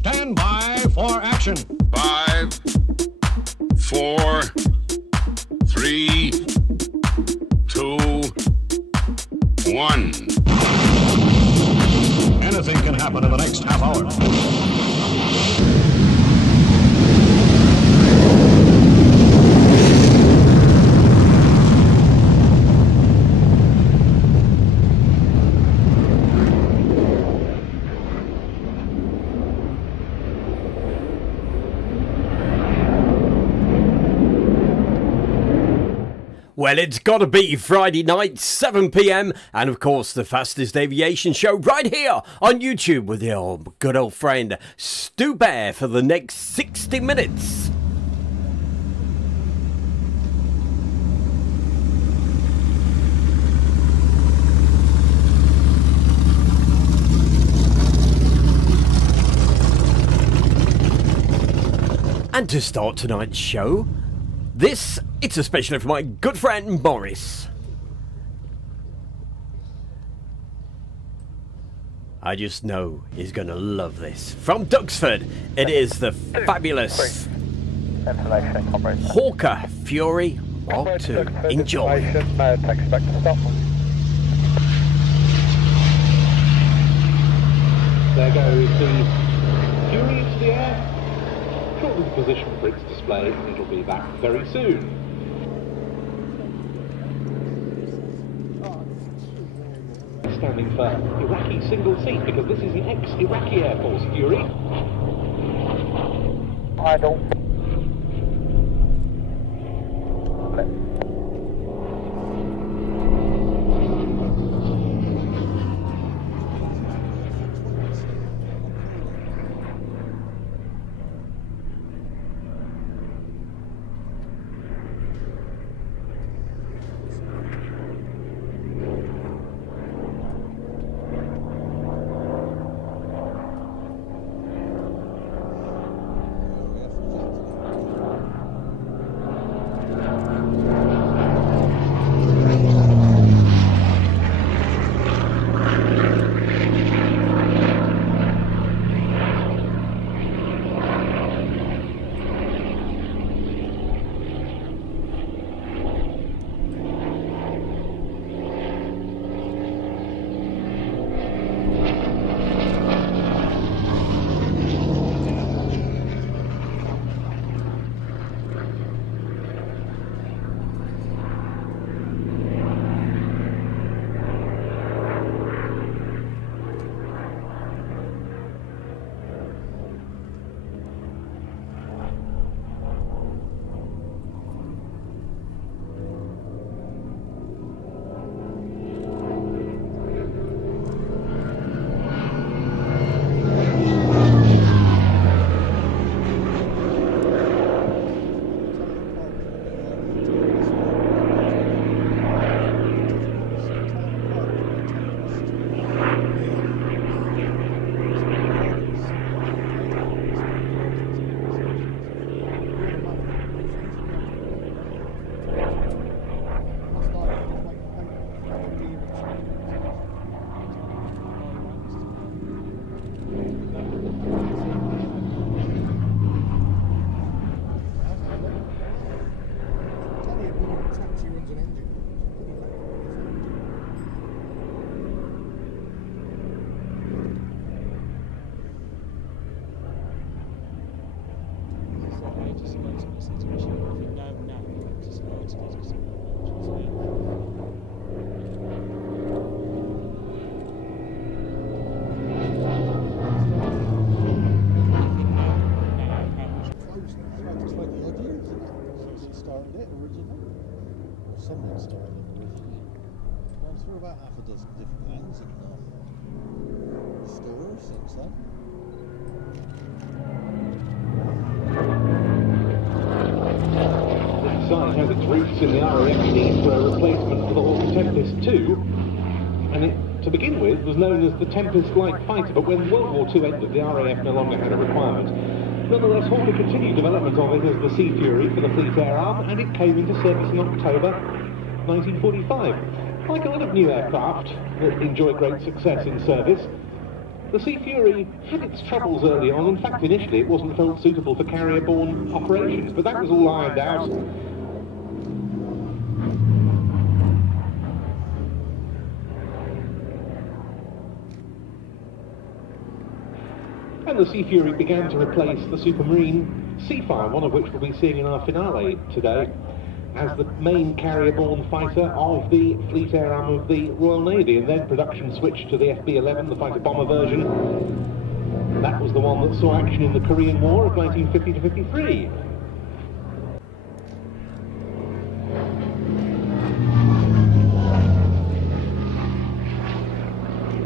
Stand by for action. 5, 4, 3, 2, 1. Anything can happen in the next half hour. Well, it's got to be Friday night, 7 p.m, and of course the fastest aviation show right here on YouTube with your good old friend Stu Bear for the next 60 minutes. And to start tonight's show, it's especially for my good friend Morris. I just know he's going to love this. From Duxford, it is the fabulous Hawker Fury Mark II. Enjoy. There goes the Fury into the air. Shortly the position for its display, it'll be back very soon. Standing for Iraqi single seat, because this is an ex-Iraqi Air Force Fury. Idle. About half a dozen different hands in stores since then. The design has its roots in the RAF need for a replacement for the Hawker Tempest II, and it, to begin with, was known as the Tempest Light Fighter, but when World War II ended, the RAF no longer had a requirement. Nonetheless, Hawker continued development of it as the Sea Fury for the Fleet Air Arm, and it came into service in October 1945. Like a lot of new aircraft that enjoy great success in service, The Sea Fury had its troubles early on. In fact, initially it wasn't felt suitable for carrier-borne operations, but that was all ironed out. And the Sea Fury began to replace the Supermarine Seafire, one of which we'll be seeing in our finale today, as the main carrier-borne fighter of the Fleet Air Arm of the Royal Navy, and then production switched to the FB-11, the fighter-bomber version. That was the one that saw action in the Korean War of 1950 to 53.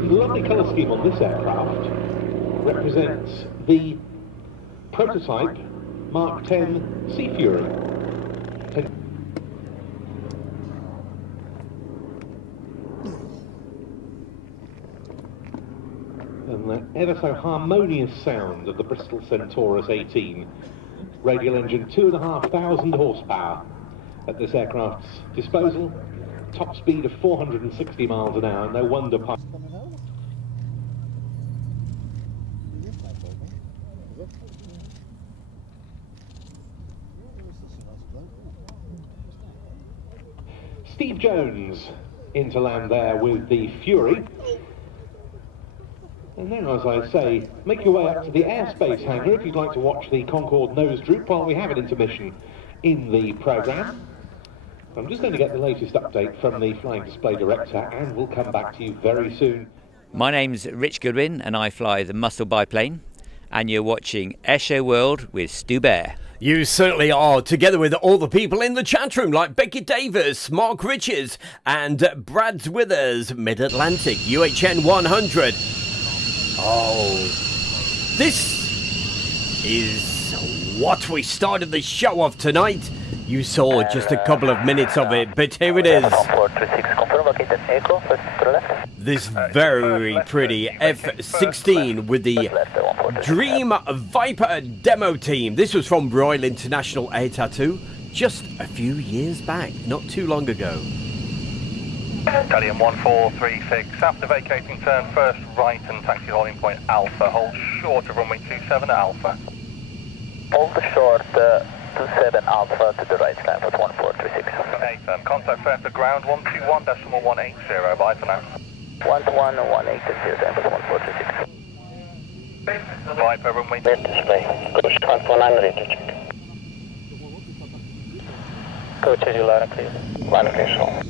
The lovely colour scheme on this aircraft represents the prototype Mark 10 Sea Fury. And the ever so harmonious sound of the Bristol Centaurus 18. Radial engine, 2,500 horsepower at this aircraft's disposal. Top speed of 460 miles an hour. No wonder. Coming out? You live that way, man. Is it? Where is this nice bloke? Steve Jones into land there with the Fury. And now, as I say, make your way up to the airspace hangar if you'd like to watch the Concorde nose droop while we have an intermission in the programme. I'm just going to get the latest update from the Flying Display Director, and we'll come back to you very soon. My name's Rich Goodwin and I fly the Muscle biplane, and you're watching Airshow World with Stu Bear. You certainly are, together with all the people in the chat room like Becky Davis, Mark Riches and Brad Withers, Mid-Atlantic, UHN 100. Oh, this is what we started the show off tonight. You saw just a couple of minutes of it, but here it is. This very pretty F-16 with the Dream Viper demo team. This was from Royal International Air Tattoo just a few years back, not too long ago. Italian 1436, after vacating turn first right and taxi holding point Alpha, hold short of runway 27 Alpha. Hold short 27 Alpha to the right, climb at 1436. Okay, contact first to ground 121.180, bye for now. 121.180, climb at 1436. Viper runway. Display, Coach Control 9 ready to check. Coach, as you loud and clear. Loud and clear, so.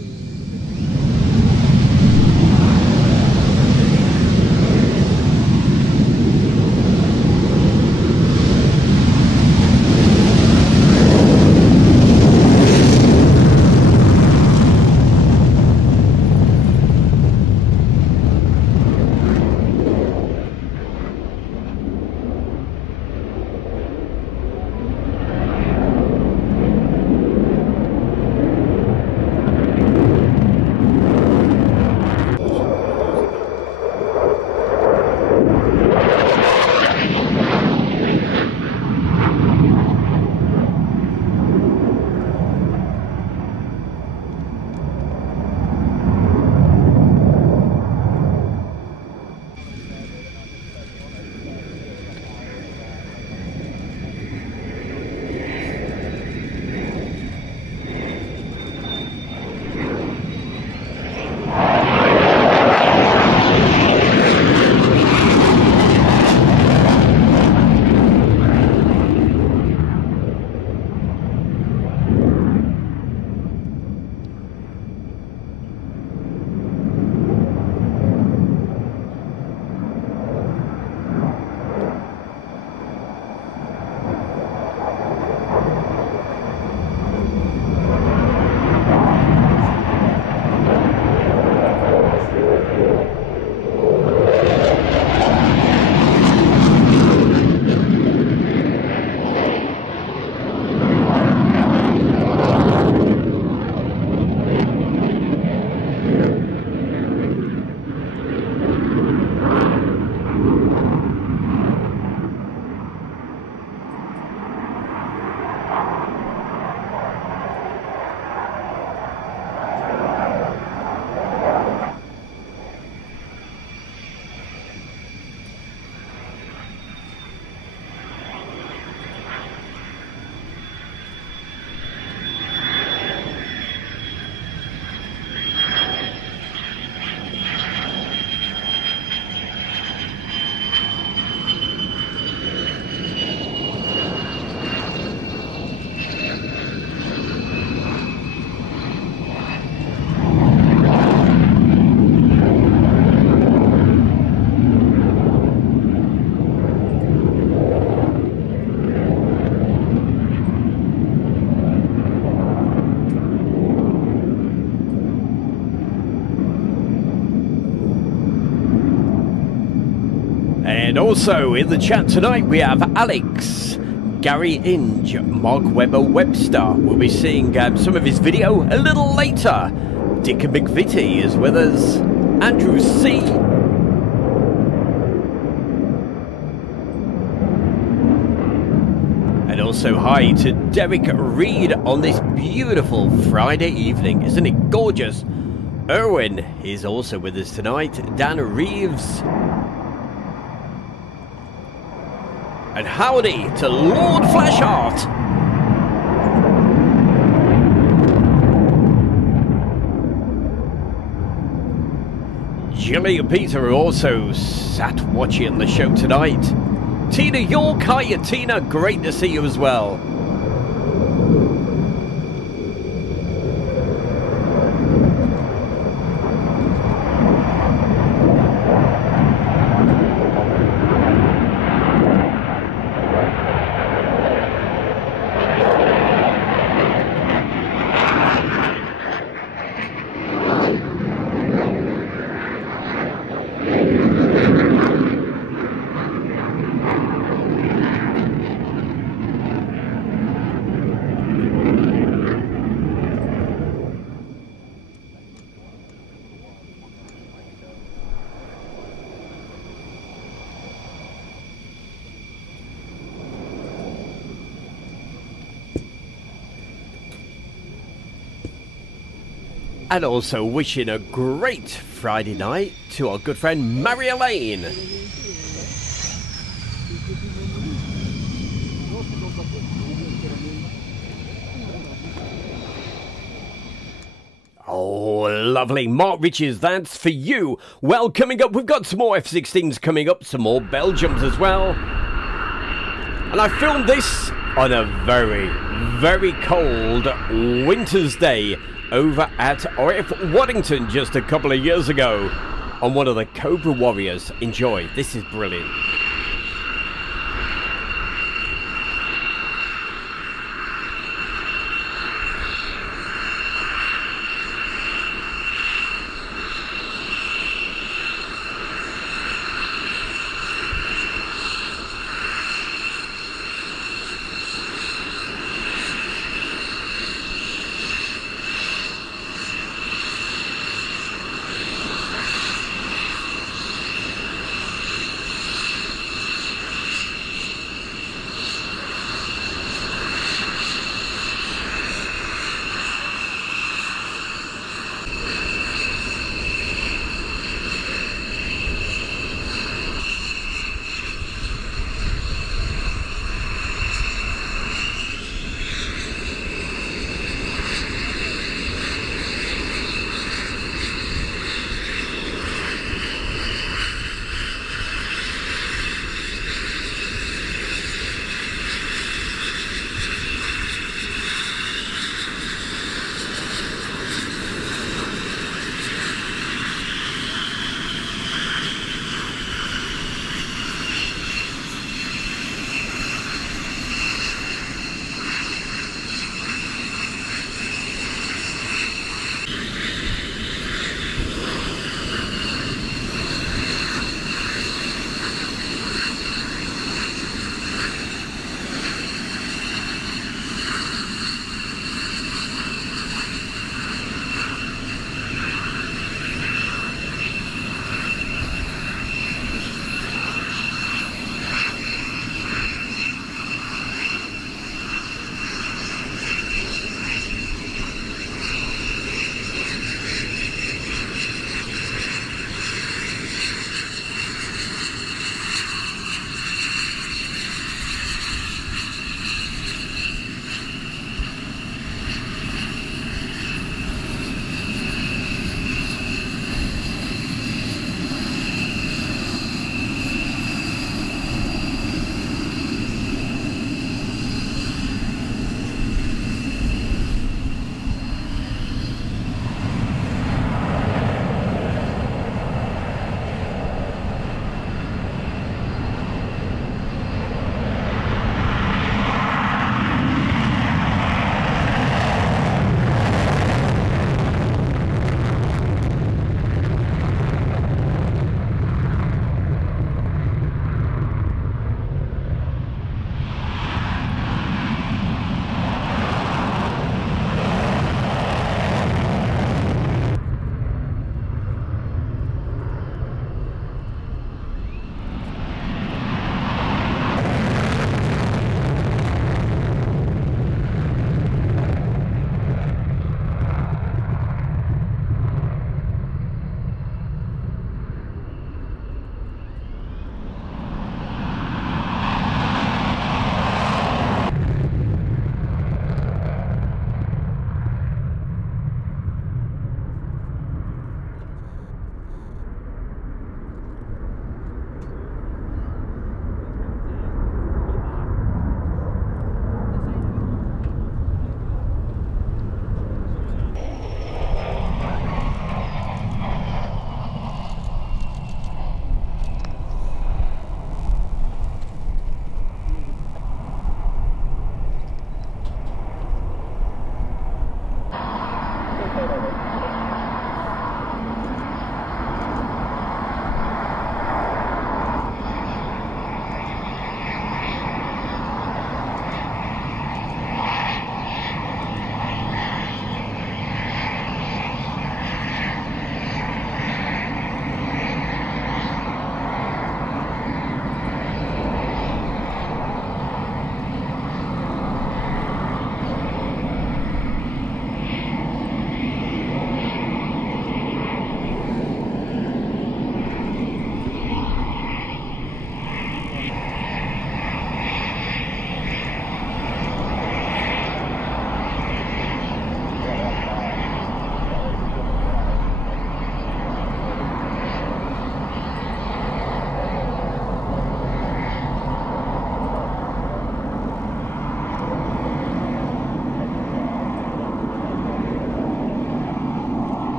And also in the chat tonight we have Alex, Gary Inge, Mark Webber Webster. We'll be seeing some of his video a little later. Dick McVitie is with us. Andrew C. And also hi to Derek Reed on this beautiful Friday evening. Isn't it gorgeous? Erwin is also with us tonight. Dan Reeves. And howdy to Lord Flashheart. Jilly and Peter are also sat watching the show tonight. Tina York, hiya Tina, great to see you as well. And also wishing a great Friday night to our good friend Mary Elaine. Oh, lovely. Mark Riches, that's for you. Well, coming up, we've got some more F-16s coming up, some more Belgiums as well. And I filmed this on a very, very cold winter's day over at RF Waddington just a couple of years ago on one of the Cobra Warriors. Enjoy. This is brilliant.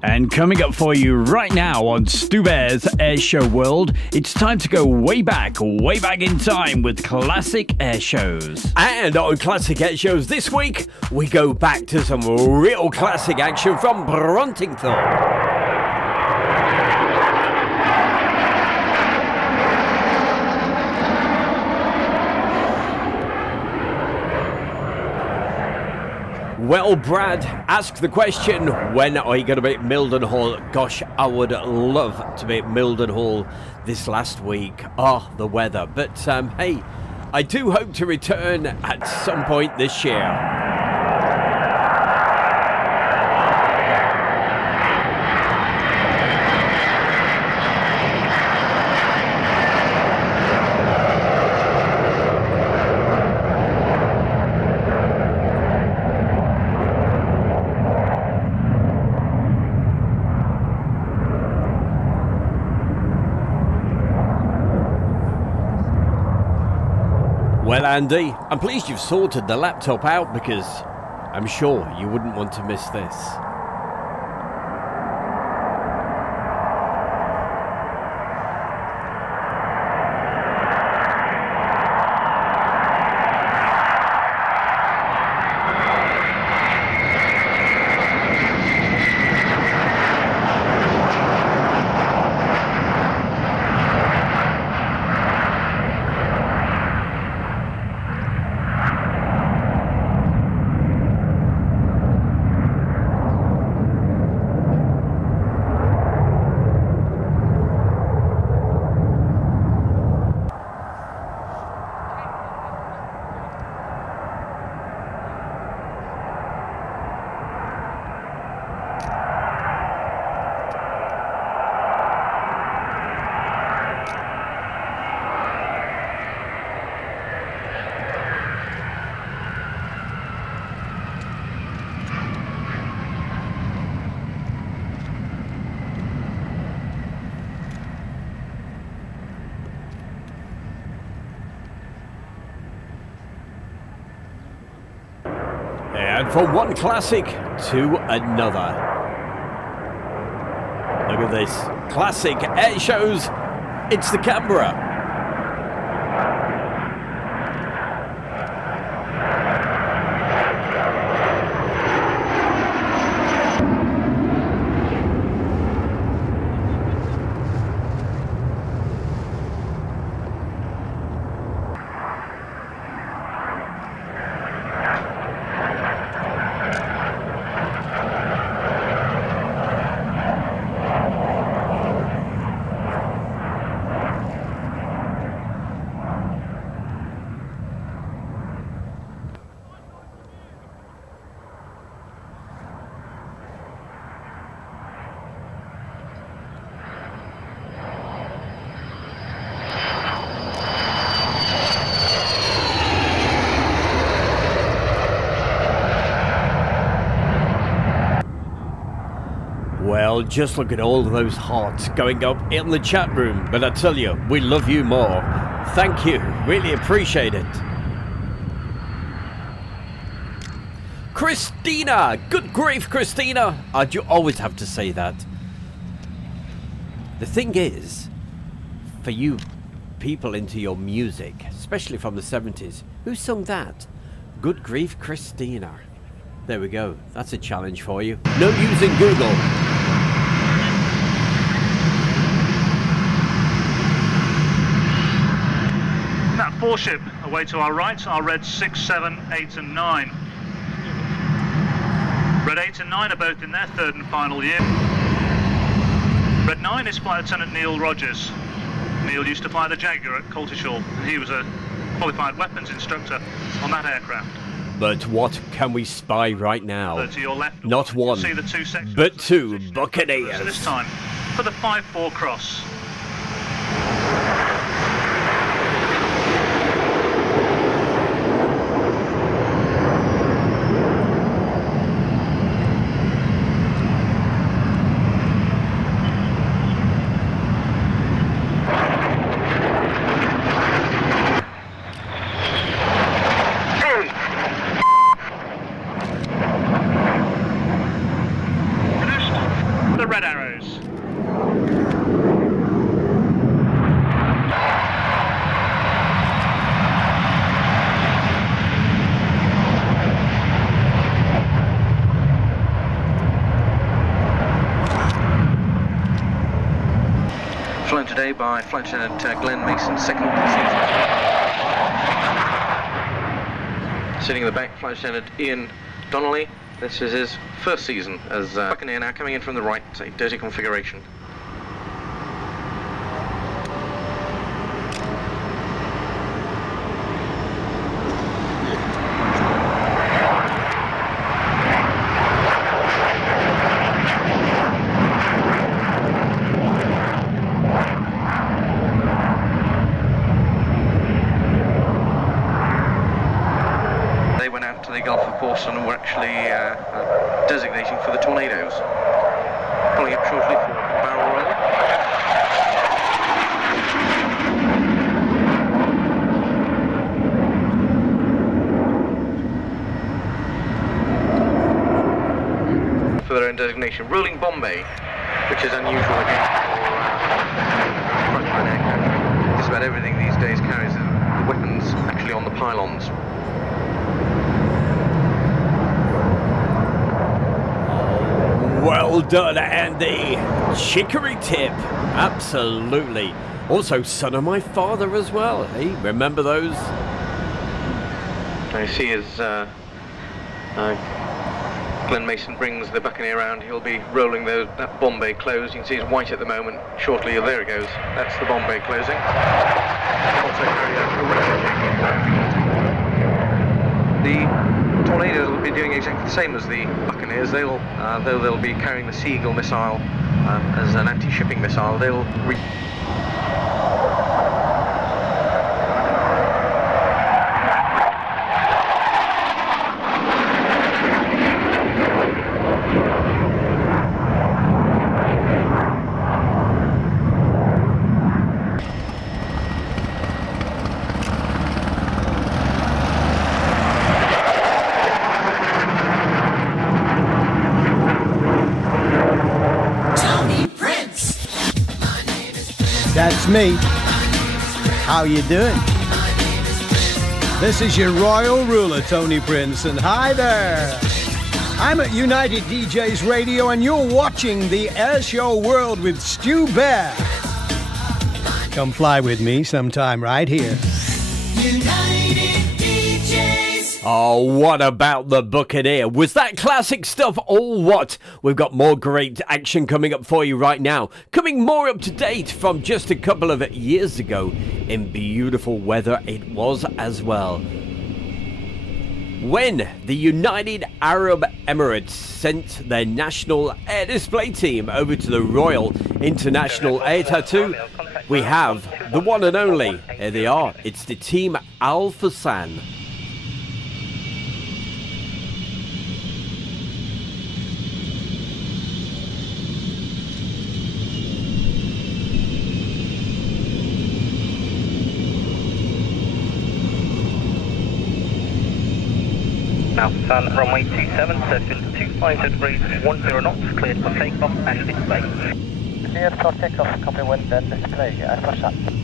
And coming up for you right now on Stu Bear's Airshow World, it's time to go way back in time with classic air shows. And on Classic Air Shows this week, we go back to some real classic action from Bruntingthorpe. Well, Brad, ask the question, when are you going to be at Mildenhall? Gosh, I would love to be at Mildenhall this last week. Oh, the weather. But, hey, I do hope to return at some point this year. Well, Andy, I'm pleased you've sorted the laptop out because I'm sure you wouldn't want to miss this. And from one classic to another. Look at this. Classic air shows. It's the Canberra. Well, just look at all of those hearts going up in the chat room. But I tell you, we love you more. Thank you. Really appreciate it. Christina! Good grief, Christina! I'd always have to say that. The thing is, for you people into your music, especially from the 70s, who sung that? Good grief, Christina. There we go. That's a challenge for you. No using Google. That 4-ship away to our right are red 6, 7, 8 and 9. Red 8 and 9 are both in their third and final year. Red 9 is Flight Lieutenant Neil Rogers. Neil used to fly the Jaguar at Coltishall, and he was a qualified weapons instructor on that aircraft. But what can we spy right now? To your left, not one, see the two sections but two Buccaneers. So this time for the 5-4 cross. red arrows. Flown today by Flight Lieutenant Glenn Mason, second season. Sitting in the back, Flight Lieutenant Ian Donnelly. This is his first season as Buccaneer, now coming in from the right, a dirty configuration. And we're actually designating for the Tornadoes. Pulling up shortly for barrel roll. For their own designation, rolling Bombay, which is unusual again for an aircraft. Just about everything these days carries the weapons actually on the pylons. Well done, Andy. Chicory tip. Absolutely. Also, son of my father as well. Hey, remember those? I see as Glenn Mason brings the Buccaneer around, he'll be rolling that Bombay close. You can see it's white at the moment. Shortly, there it goes. That's the Bombay closing. Also carry out the Tornadoes will be doing exactly the same as the Buccaneers. They'll, though they'll be carrying the Seagull missile as an anti-shipping missile, they'll That's me. How you doing? This is your royal ruler, Tony Prince, and hi there. I'm at United DJs Radio, and you're watching the Air Show World with Stu Bear. Come fly with me sometime right here. United DJs. Oh, what about the Buccaneer? Was that classic stuff or what? We've got more great action coming up for you right now. Coming more up to date from just a couple of years ago. In beautiful weather it was as well. When the United Arab Emirates sent their national air display team over to the Royal International Air Tattoo, we have the one and only. Here they are. It's the Team Al Fassan. Alpha Sun, runway 27, searching 250 degrees, 10 knots, cleared for takeoff and display. Cleared for takeoff, copy wind and display, Alpha Sun.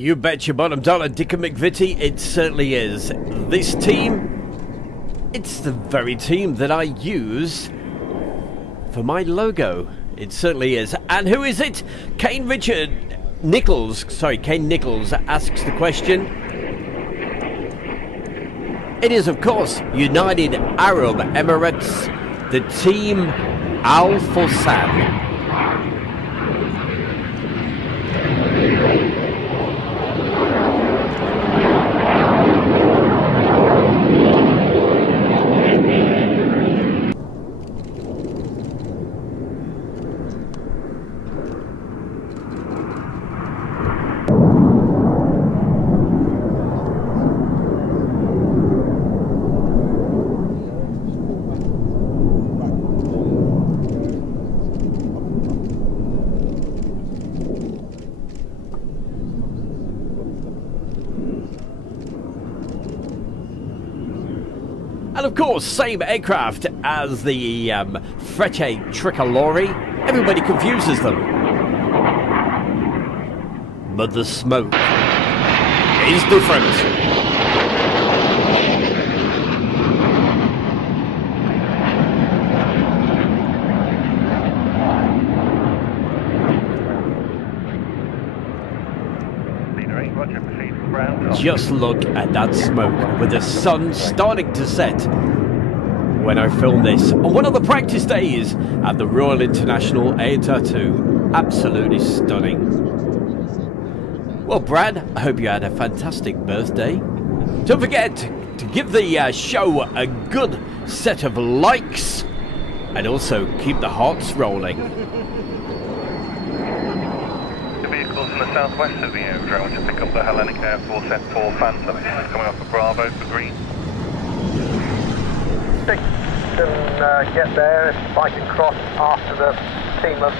You bet your bottom dollar, Dicker McVitie, it certainly is. This team, it's the very team that I use for my logo. It certainly is. And who is it? Kane Nichols asks the question. It is, of course, United Arab Emirates, the team Al Fossan. And of course, same aircraft as the Frecce Tricolori. Everybody confuses them. But the smoke is different. Just look at that smoke with the sun starting to set when I filmed this on one of the practice days at the Royal International Air Tattoo. Absolutely stunning. Well, Brad, I hope you had a fantastic birthday. Don't forget to give the show a good set of likes and also keep the hearts rolling. In the southwest of the aerodrome to pick up the Hellenic Air Force F4 Phantom. It's coming off the Bravo for green. They can get there if I can cross after the team of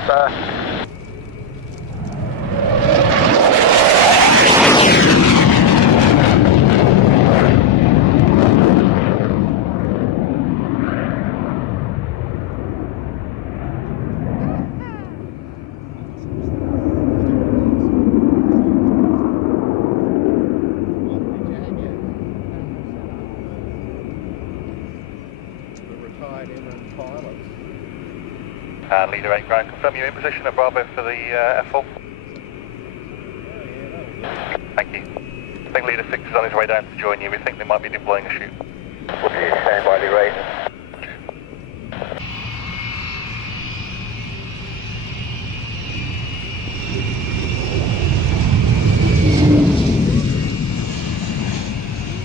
Leader 8 ground, confirm you're in position at Bravo for the F4. Thank you. I think Leader 6 is on his way down to join you. We think they might be deploying a chute. What are you saying by the rate?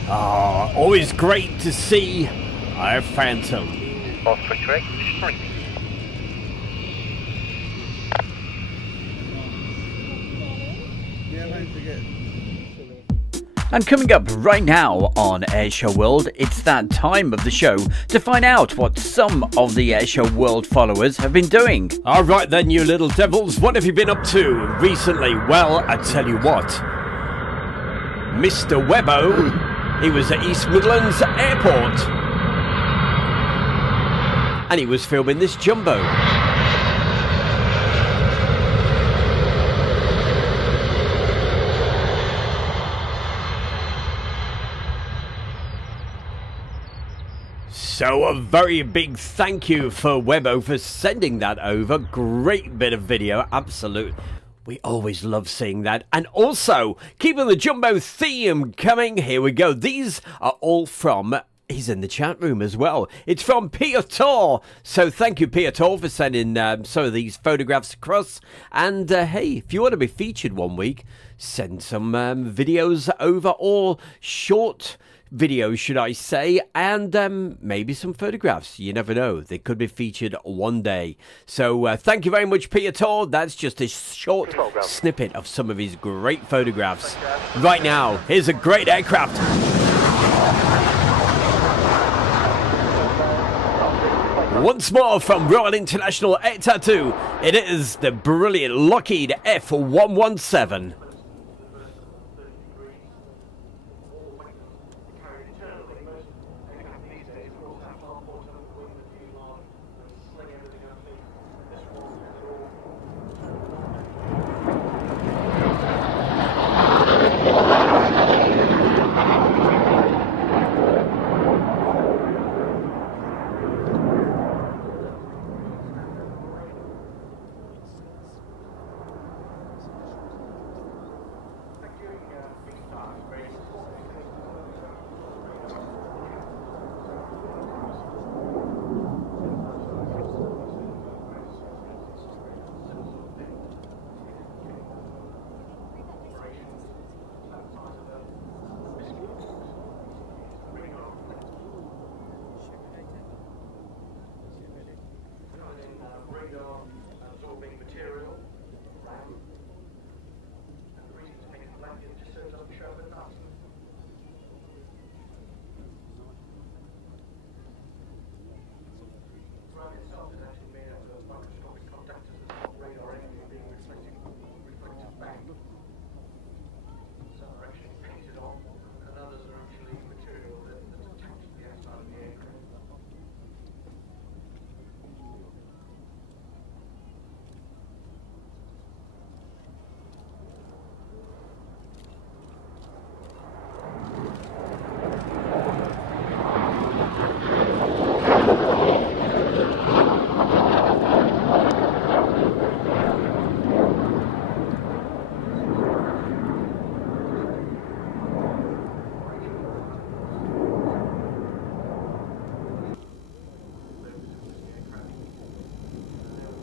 Ah, always great to see our Phantom. Boss 328, streaming. And coming up right now on Airshow World, it's that time of the show to find out what some of the Airshow World followers have been doing. All right then, you little devils, what have you been up to recently? Well, I tell you what, Mr. Webbo, he was at East Midlands Airport and he was filming this jumbo. So a very big thank you for Webbo for sending that over. Great bit of video, absolute. We always love seeing that. And also, keeping the jumbo theme coming, here we go. These are all from, he's in the chat room as well. It's from Piotr. So thank you, Piotr, for sending some of these photographs across. And hey, if you want to be featured one week, send some videos over, or short videos, should I say, and maybe some photographs. You never know, they could be featured one day. So thank you very much, Piotr. That's just a short snippet of some of his great photographs. Right now, here's a great aircraft. Once more from Royal International Air Tattoo, it is the brilliant Lockheed F117.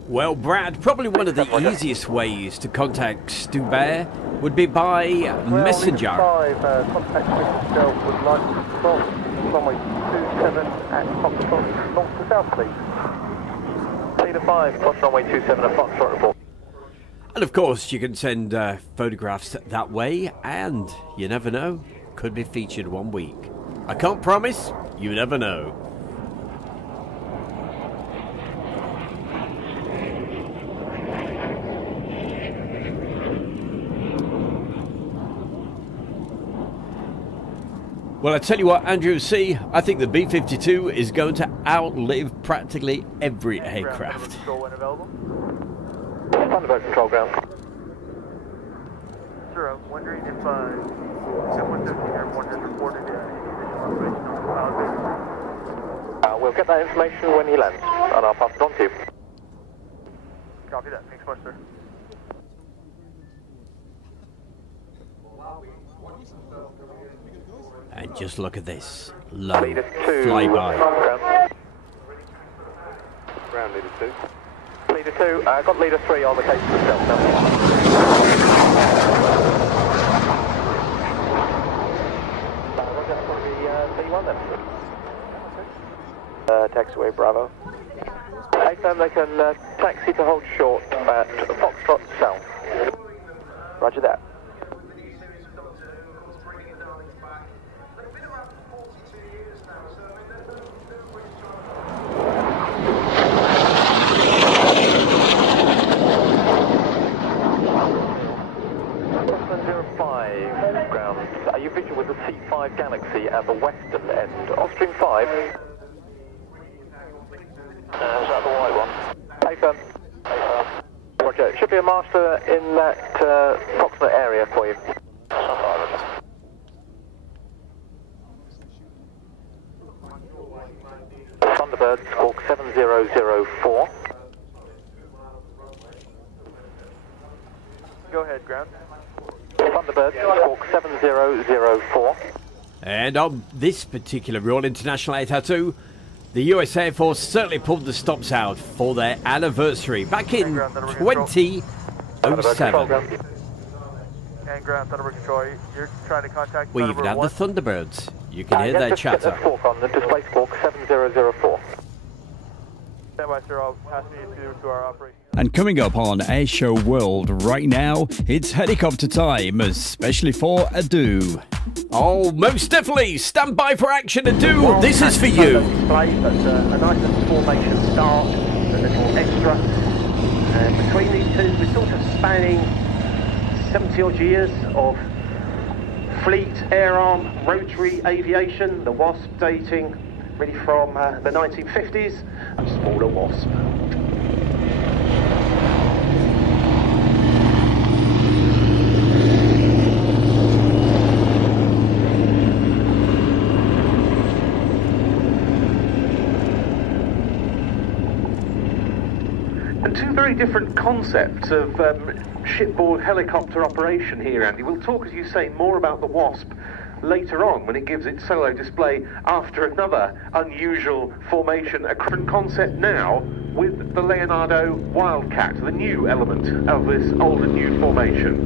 Well, Brad, probably one of the easiest ways to contact Stu Bear would be by messenger. 5, contact yourself would like to cross runway 27 at Foxtrot, north to south, please. Leader 5, cross runway 27 at Foxtrot, report. And of course, you can send photographs that way, and you never know, could be featured one week. I can't promise, you never know. Well, I tell you what, Andrew C., I think the B-52 is going to outlive practically every aircraft. Thunderbird control ground. Sir, I'm wondering if someone airborne has reported operation on the cloud. We'll get that information when he lands, and I'll pass it on to you. Copy that. Thanks much, sir. And just look at this. Low flyby. Ground leader 2. Leader 2, got leader 3 on the case itself now. Roger, for the B1 then. Taxiway Bravo. AFM, they can taxi to hold short at Foxtrot South. Roger that. Are you visual with the C5 Galaxy at the western end? Austrian 5. Is that the white one? AFM. Roger. Should be a master in that approximate area for you. Thunderbird, squawk 7004. Go ahead, ground. Thunderbird, squawk 7004. And on this particular Royal International 802, the US Air Force certainly pulled the stops out for their anniversary back in 2007. And ground, Thunderbird control. You're trying to contact We even had the Thunderbirds. You can hear their chatter. On the display squawk 7004. Stand by, sir. I'll pass you to our operation. And coming up on Airshow World right now, it's helicopter time, especially for Adu. Oh, most definitely. Stand by for action, Adu. This is for you. Display, but a nice little formation start, a little extra. And between these two, we're sort of spanning 70-odd years of fleet, air arm, rotary aviation, the Wasp dating really from the 1950s, a smaller Wasp. And two very different concepts of shipboard helicopter operation here, Andy. We'll talk, as you say, more about the Wasp later on when it gives its solo display after another unusual formation. A different concept now with the Leonardo Wildcat, the new element of this old and new formation.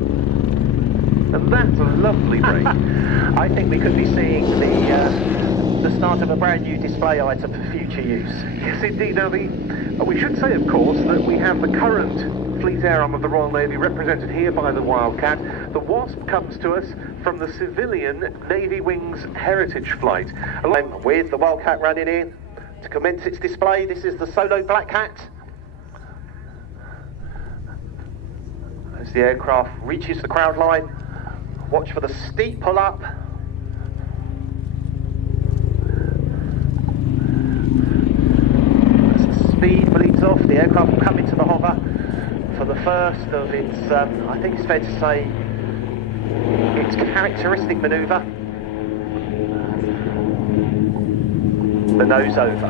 And that's a lovely break. I think we could be seeing the start of a brand new display item for future use. Yes, indeed. Now, we should say, of course, that we have the current Fleet Air Arm of the Royal Navy represented here by the Wildcat. The Wasp comes to us from the civilian Navy Wings Heritage Flight. Along with the Wildcat running in to commence its display, this is the solo Black Cat. As the aircraft reaches the crowd line, watch for the steep pull-up. As the speed bleeds off, the aircraft will come into the hover for the first of its, I think it's fair to say, its characteristic manoeuvre. The nose over.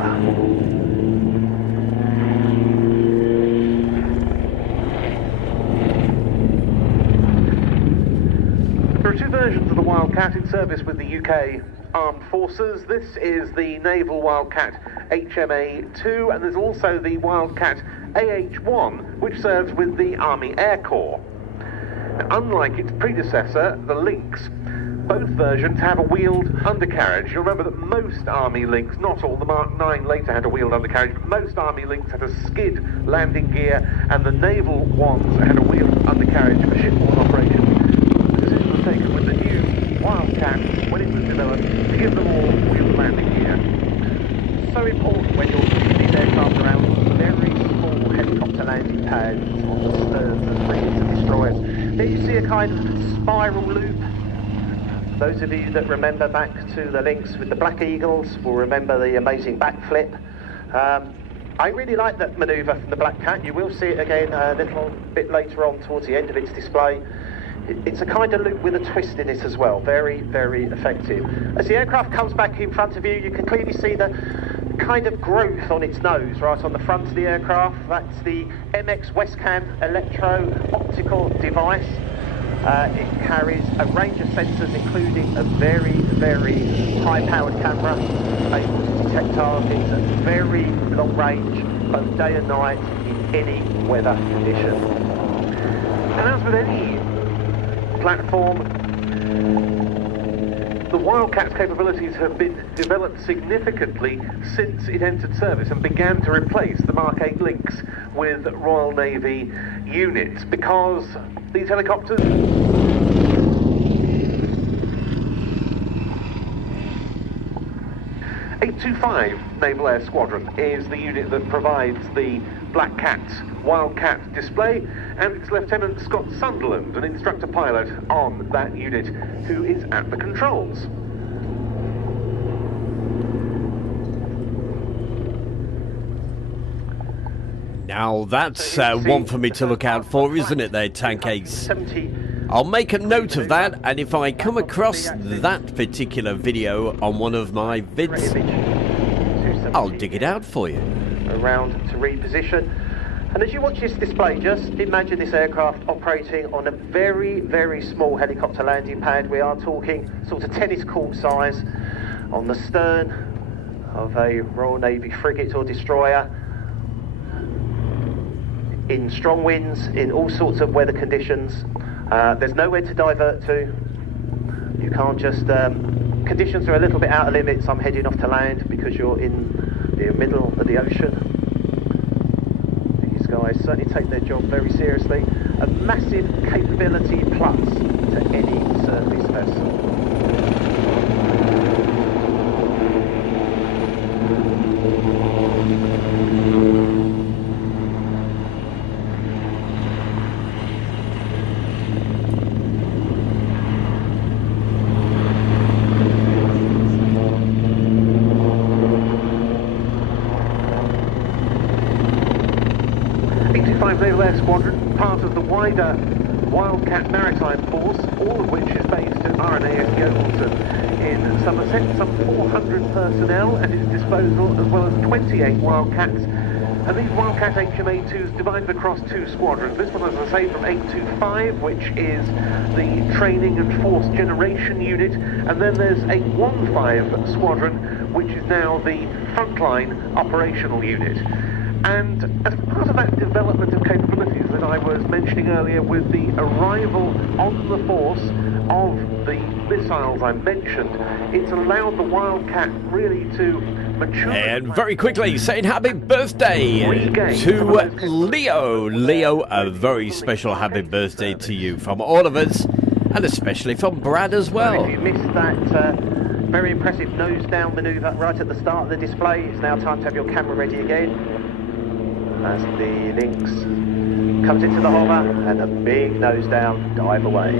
There are two versions of the Wildcat in service with the UK Armed Forces. This is the Naval Wildcat HMA-2, and there's also the Wildcat AH-1, which serves with the Army Air Corps. Now, unlike its predecessor, the Lynx, both versions have a wheeled undercarriage. You'll remember that most Army Lynx, not all, the Mark 9 later had a wheeled undercarriage, but most Army Lynx had a skid landing gear, and the naval ones had a wheeled undercarriage for shipborne operations. The decision was taken with the new Wildcat, when it was developed, to give them all wheeled landing gear. So important when you're pushing these aircraft around very small helicopter landing pads on the sterns of frigates and destroyers. There you see a kind of spiral loop. Those of you that remember back to the Lynx with the Black Eagles will remember the amazing backflip. I really like that manoeuvre from the Black Cat. You will see it again a little bit later on towards the end of its display. It's a kind of loop with a twist in it as well. Very, very effective. As the aircraft comes back in front of you, you can clearly see the kind of growth on its nose right on the front of the aircraft. That's the MX Westcam electro-optical device. It carries a range of sensors, including a very, very high-powered camera, able to detect targets at very long range, both day and night, in any weather condition. And as with any platform, the Wildcat's capabilities have been developed significantly since it entered service and began to replace the Mark 8 Lynx with Royal Navy units, because these helicopters... 825 Naval Air Squadron is the unit that provides the Black Cat's Wildcat display, and it's Lieutenant Scott Sunderland, an instructor pilot on that unit, who is at the controls. Now that's one for me to look out for, isn't it there, Tank Ace? I'll make a note of that, and if I come across that particular video on one of my vids, I'll dig it out for you. Around to reposition. And as you watch this display, just imagine this aircraft operating on a very, very small helicopter landing pad. We are talking sort of tennis court size, on the stern of a Royal Navy frigate or destroyer, in strong winds, in all sorts of weather conditions. There's nowhere to divert to. You can't just... conditions are a little bit out of limits. I'm heading off to land because you're in the middle of the ocean. These guys certainly take their job very seriously. A massive capability plus to any surface vessel. 85 Naval Air Squadron, part of the wider Wildcat Maritime Force, all of which is based at RNAF Yeovilton in Somerset. Some 400 personnel at its disposal, as well as 28 Wildcats. And these Wildcat HMA-2s divided across two squadrons. This one, as I say, from 825, which is the Training and Force Generation Unit, and then there's 815 Squadron, which is now the Frontline Operational Unit. And as part of that development of capabilities that I was mentioning earlier, with the arrival on the force of the missiles I mentioned, it's allowed the Wildcat really to mature. And very quickly, saying happy birthday to Leo. Leo, a very special happy birthday to you from all of us, and especially from Brad as well. If you missed that very impressive nose-down manoeuvre right at the start of the display, it's now time to have your camera ready again. As the Lynx comes into the hover and a big nose down dive away.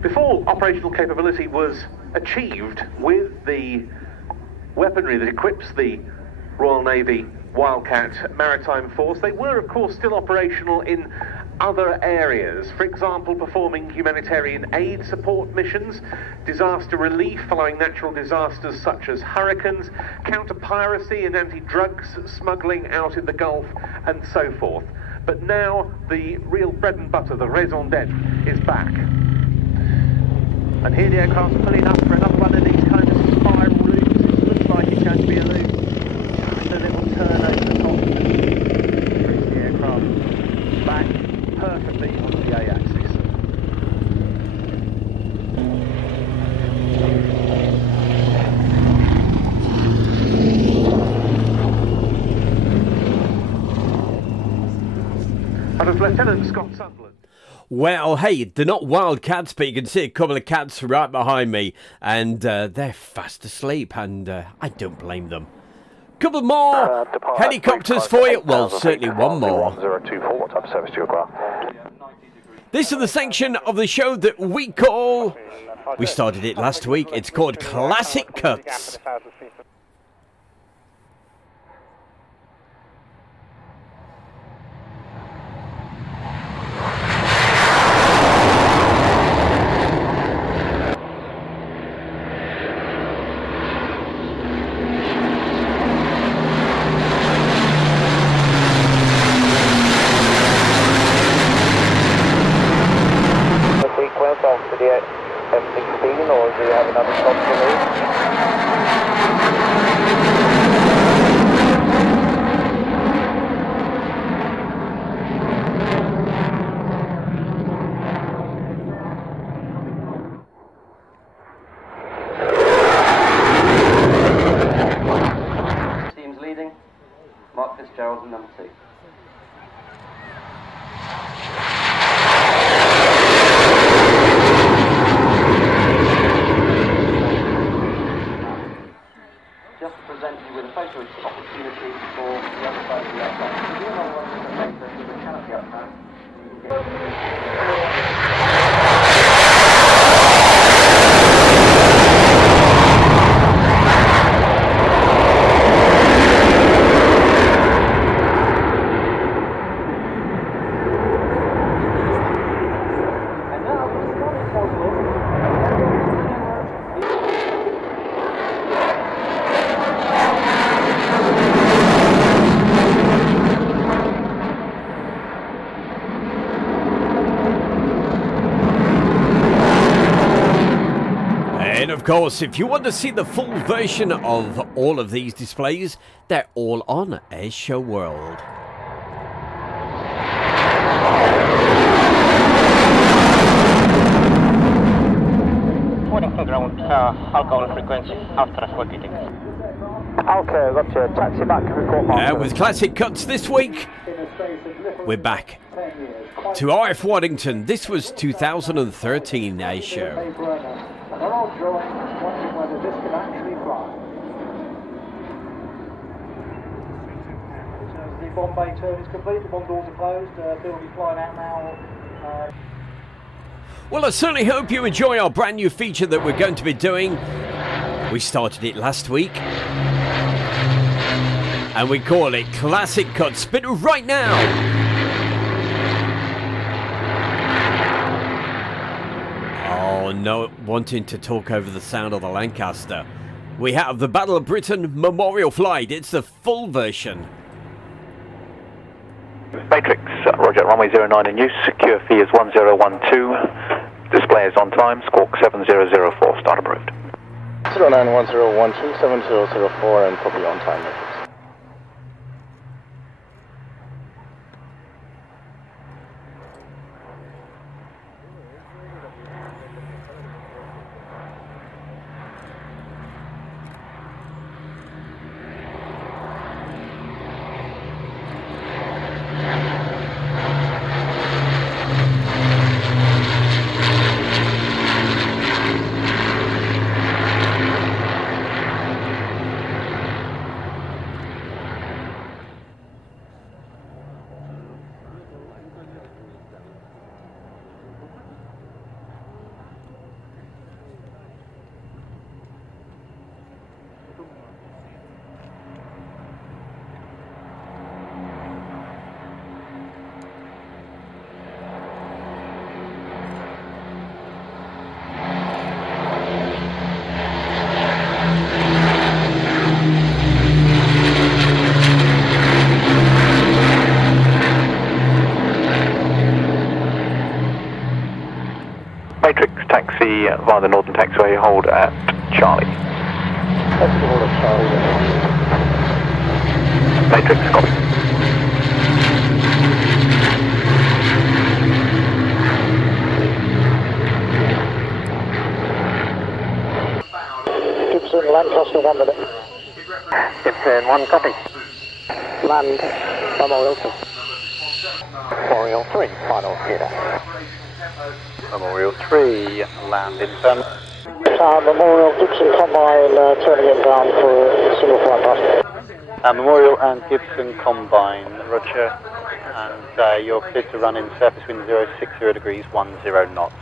Before operational capability was achieved with the weaponry that equips the Royal Navy Wildcat Maritime Force, they were of course still operational in other areas, for example, performing humanitarian aid support missions, disaster relief following natural disasters such as hurricanes, counter-piracy and anti-drugs smuggling out in the Gulf, and so forth. But now the real bread and butter, the raison d'etre, is back. And here the aircraft's pulling up for another one of these kind of spiral loops. It looks like it's going to be a loop. Just a little turn over the top. Brings the aircraft back perfectly onto the A-axis. And as Lieutenant Scott Sutherland. Well, hey, they're not wild cats, but you can see a couple of cats right behind me, and they're fast asleep, and I don't blame them. Couple more helicopters for you. Well, certainly one more. 1024, what type of service do you require? This is the section of the show that we call... We started it last week. It's called Classic Cuts. To the F-16, or do you have another stop for me? Team's leading. Mark Fitzgerald in number 6. Opportunity for the other side of the aircraft. If you want to make the canopy up now, Of course, if you want to see the full version of all of these displays, they're all on Airshow World. Reporting to ground, alcohol frequency after 40 ticks. Okay, gotcha. Taxi back, report mark. With Classic Cuts this week, we're back to RF Waddington. This was 2013 Airshow. And they're all drawing, wondering whether this can actually fly. So the bomb bay turn is complete, the bomb doors are closed, Bill will be flying out now. Well, I certainly hope you enjoy our brand new feature that we're going to be doing. We started it last week, and we call it Classic Cuts, but right now... Oh, no, wanting to talk over the sound of the Lancaster. We have the Battle of Britain Memorial Flight. It's the full version. Matrix, roger, runway 09 in use. Secure fee is 1012. Display is on time. Squawk 7004. Start approved. 091012 7004 and copy on time. Matrix. Matrix taxi via the northern taxiway, hold at Charlie. Taxi hold at Charlie. Matrix, copy. Gibson, Lancaster 1 minute. Gibson 1, copy. Land, Memorial 2. Memorial 3, final data. Memorial 3, land in turn. Memorial Gibson Combine turning inbound for single flight pass. Memorial and Gibson Combine, roger. And you're clear to run in surface wind 060 degrees, 10 knots.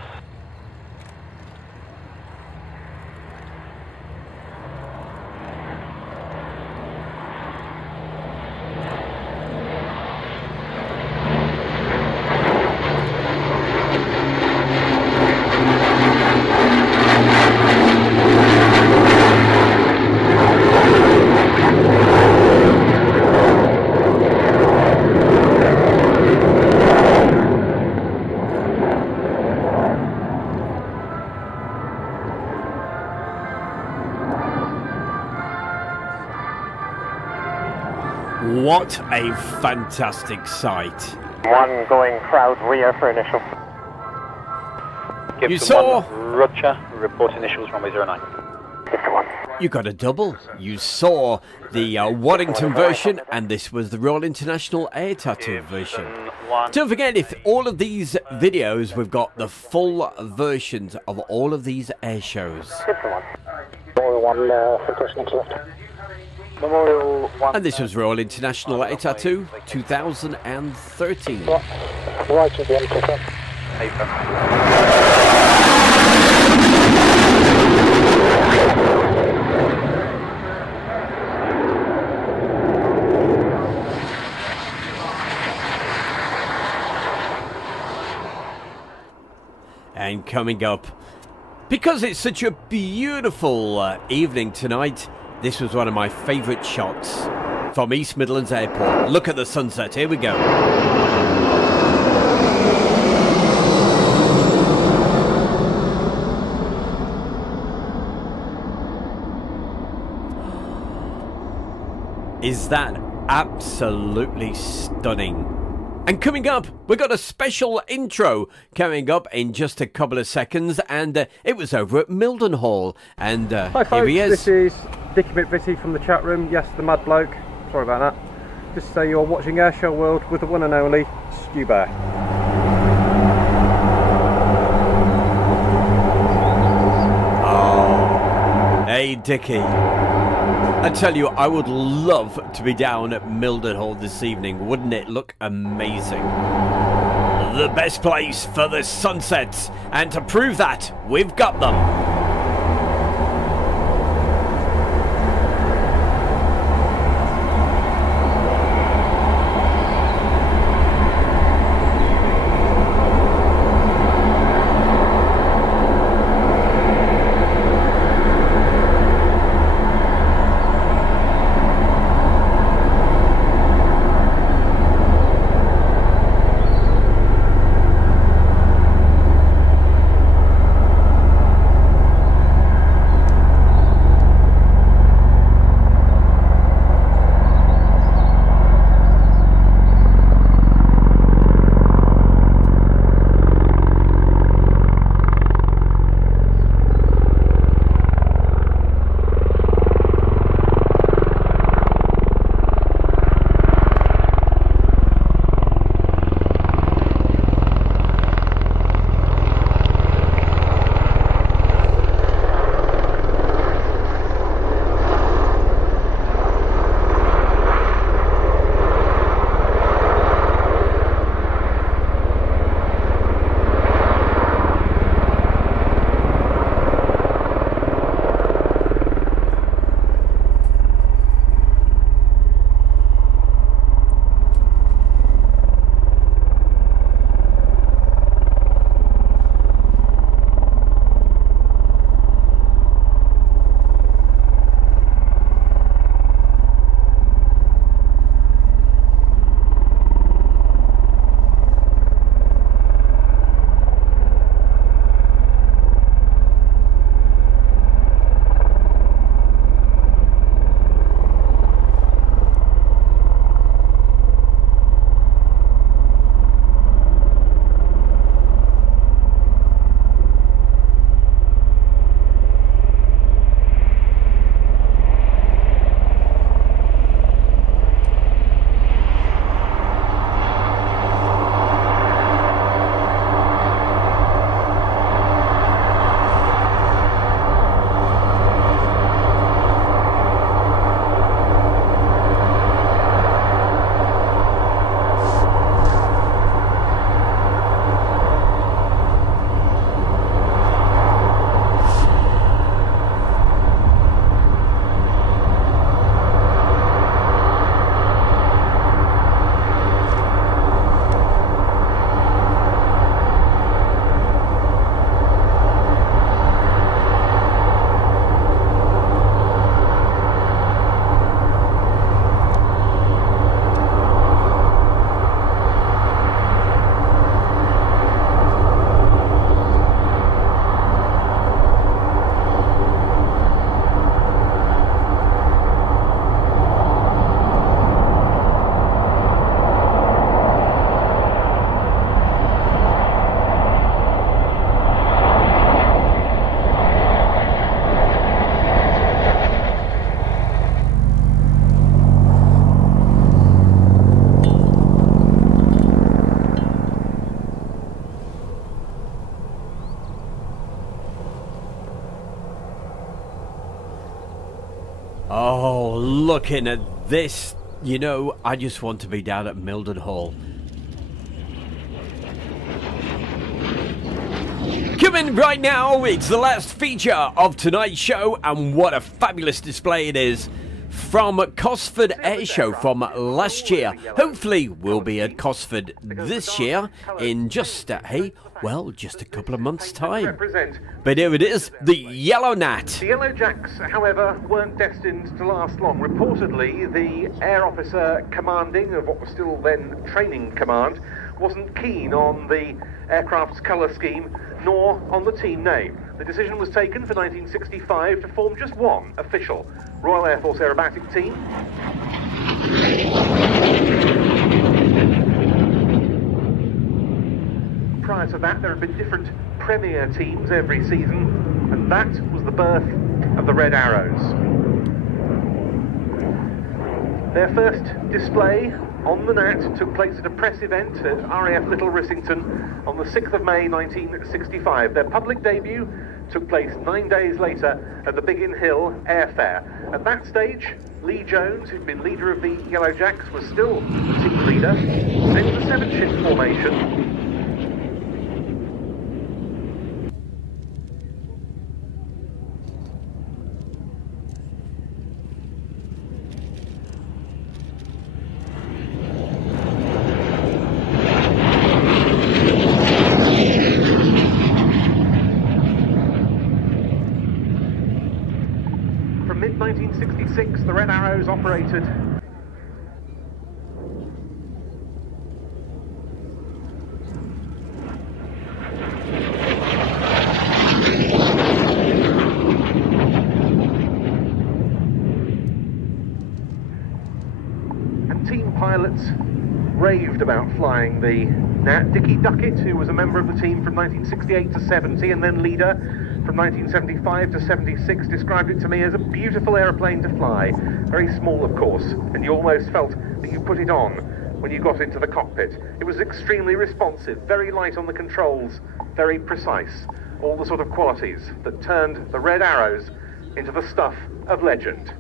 What a fantastic sight. One going crowd rear for initial. Gibson You saw... 1, roger, report initials runway 09. Gibson 1. You got a double. You saw the Waddington version, and this was the Royal International Air Tattoo version. Don't forget, if all of these videos, we've got the full versions of all of these air shows. Gibson 1. Memorial 1 for question to left. Memorial 1. And this was Royal International Air Tattoo 2013. Right at the end, confirm. And coming up, because it's such a beautiful evening tonight, this was one of my favourite shots from East Midlands Airport. Look at the sunset, here we go. Is that absolutely stunning? And coming up, we've got a special intro coming up in just a couple of seconds, and it was over at Mildenhall, and Hi folks, here he is. This is Dicky McVitie from the chat room. Yes, the mad bloke. Sorry about that. Just to say you're watching Airshow World with the one and only Stu Bear. Oh, hey Dicky. I tell you, I would love to be down at Mildenhall this evening. Wouldn't it look amazing? The best place for the sunsets, and to prove that, we've got them. Oh, looking at this, you know, I just want to be down at Mildenhall. Coming right now, it's the last feature of tonight's show, and what a fabulous display it is. From Cosford Air Show from last year. Hopefully we'll be at Cosford this year in just, just a couple of months' time. But here it is, the Yellow Gnat. The Yellow Jacks, however, weren't destined to last long. Reportedly, the air officer commanding of what was still then Training Command wasn't keen on the aircraft's colour scheme, nor on the team name. The decision was taken for 1965 to form just one official Royal Air Force aerobatic team. Prior to that, there had been different premier teams every season, and that was the birth of the Red Arrows. Their first display on the Gnat took place at a press event at RAF Little Rissington on the 6th of May 1965. Their public debut took place 9 days later at the Biggin Hill Airfair. At that stage, Lee Jones, who'd been leader of the Yellow Jacks, was still the team leader. Then the 7-ship formation. The Red Arrows operated and team pilots raved about flying the Gnat. Dickie Duckett, who was a member of the team from 1968 to 70 and then leader from 1975 to 76, described it to me as a beautiful aeroplane to fly. Very small, of course, and you almost felt that you put it on when you got into the cockpit. It was extremely responsive, very light on the controls, very precise. All the sort of qualities that turned the Red Arrows into the stuff of legend.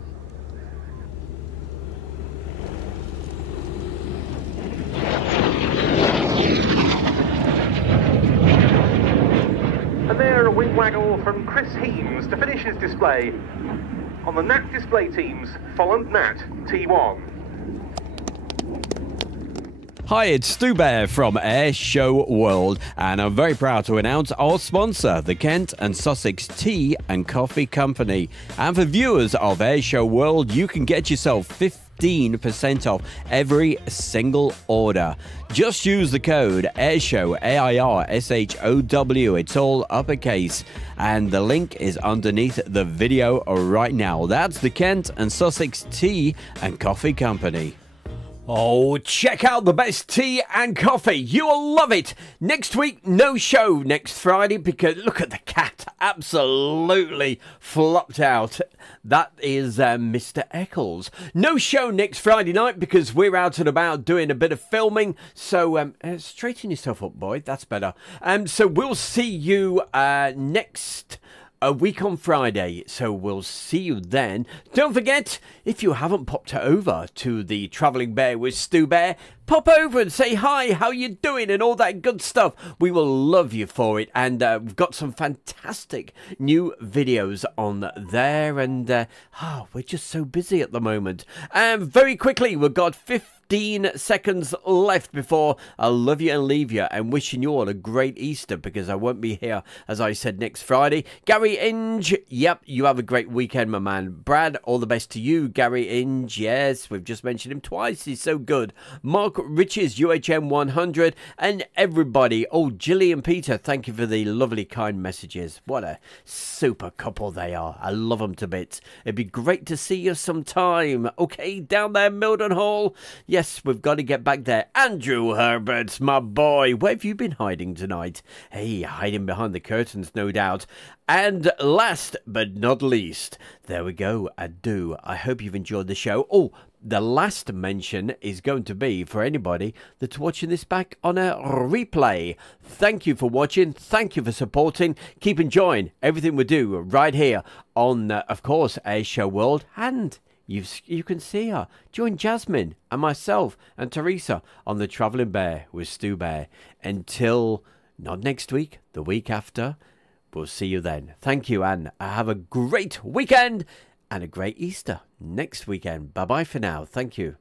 And there, a wing waggle from Chris Heames to finish his display on the Gnat display team's Folland Gnat T1. Hi, it's Stu Bear from Air Show World, and I'm very proud to announce our sponsor, the Kent and Sussex Tea and Coffee Company. And for viewers of Air Show World, you can get yourself 15% off every single order. Just use the code AIRSHOW, AIRSHOW. It's all uppercase, and the link is underneath the video right now. That's the Kent and Sussex Tea and Coffee Company. Oh, check out the best tea and coffee. You'll love it. Next week, no show next Friday because look at the cat. Absolutely flopped out. That is Mr. Eccles. No show next Friday night because we're out and about doing a bit of filming. So straighten yourself up, boy. That's better. So we'll see you next a week on Friday, so we'll see you then. Don't forget, if you haven't popped over to the Travelling Bear with Stu Bear, pop over and say hi, how you doing, and all that good stuff. We will love you for it, and we've got some fantastic new videos on there, and we're just so busy at the moment. And very quickly, we've got 15 seconds left before I love you and leave you, and wishing you all a great Easter because I won't be here, as I said, next Friday. Gary Inge, yep, you have a great weekend, my man. Brad, all the best to you. Gary Inge, yes, we've just mentioned him twice. He's so good. Mark Riches, UHM 100, and everybody. Oh, Gillian Peter, thank you for the lovely, kind messages. What a super couple they are. I love them to bits. It'd be great to see you sometime. Okay, down there, Mildenhall. Yes, we've got to get back there. Andrew Herbert, my boy. Where have you been hiding tonight? Hey, hiding behind the curtains, no doubt. And last but not least, there we go, adieu. I hope you've enjoyed the show. Oh, the last mention is going to be for anybody that's watching this back on a replay. Thank you for watching. Thank you for supporting. Keep enjoying everything we do right here on, of course, Airshow World. And you can see her. Join Jasmine and myself and Teresa on the Travelling Bear with Stu Bear. Until not next week, the week after, we'll see you then. Thank you, and have a great weekend and a great Easter next weekend. Bye-bye for now. Thank you.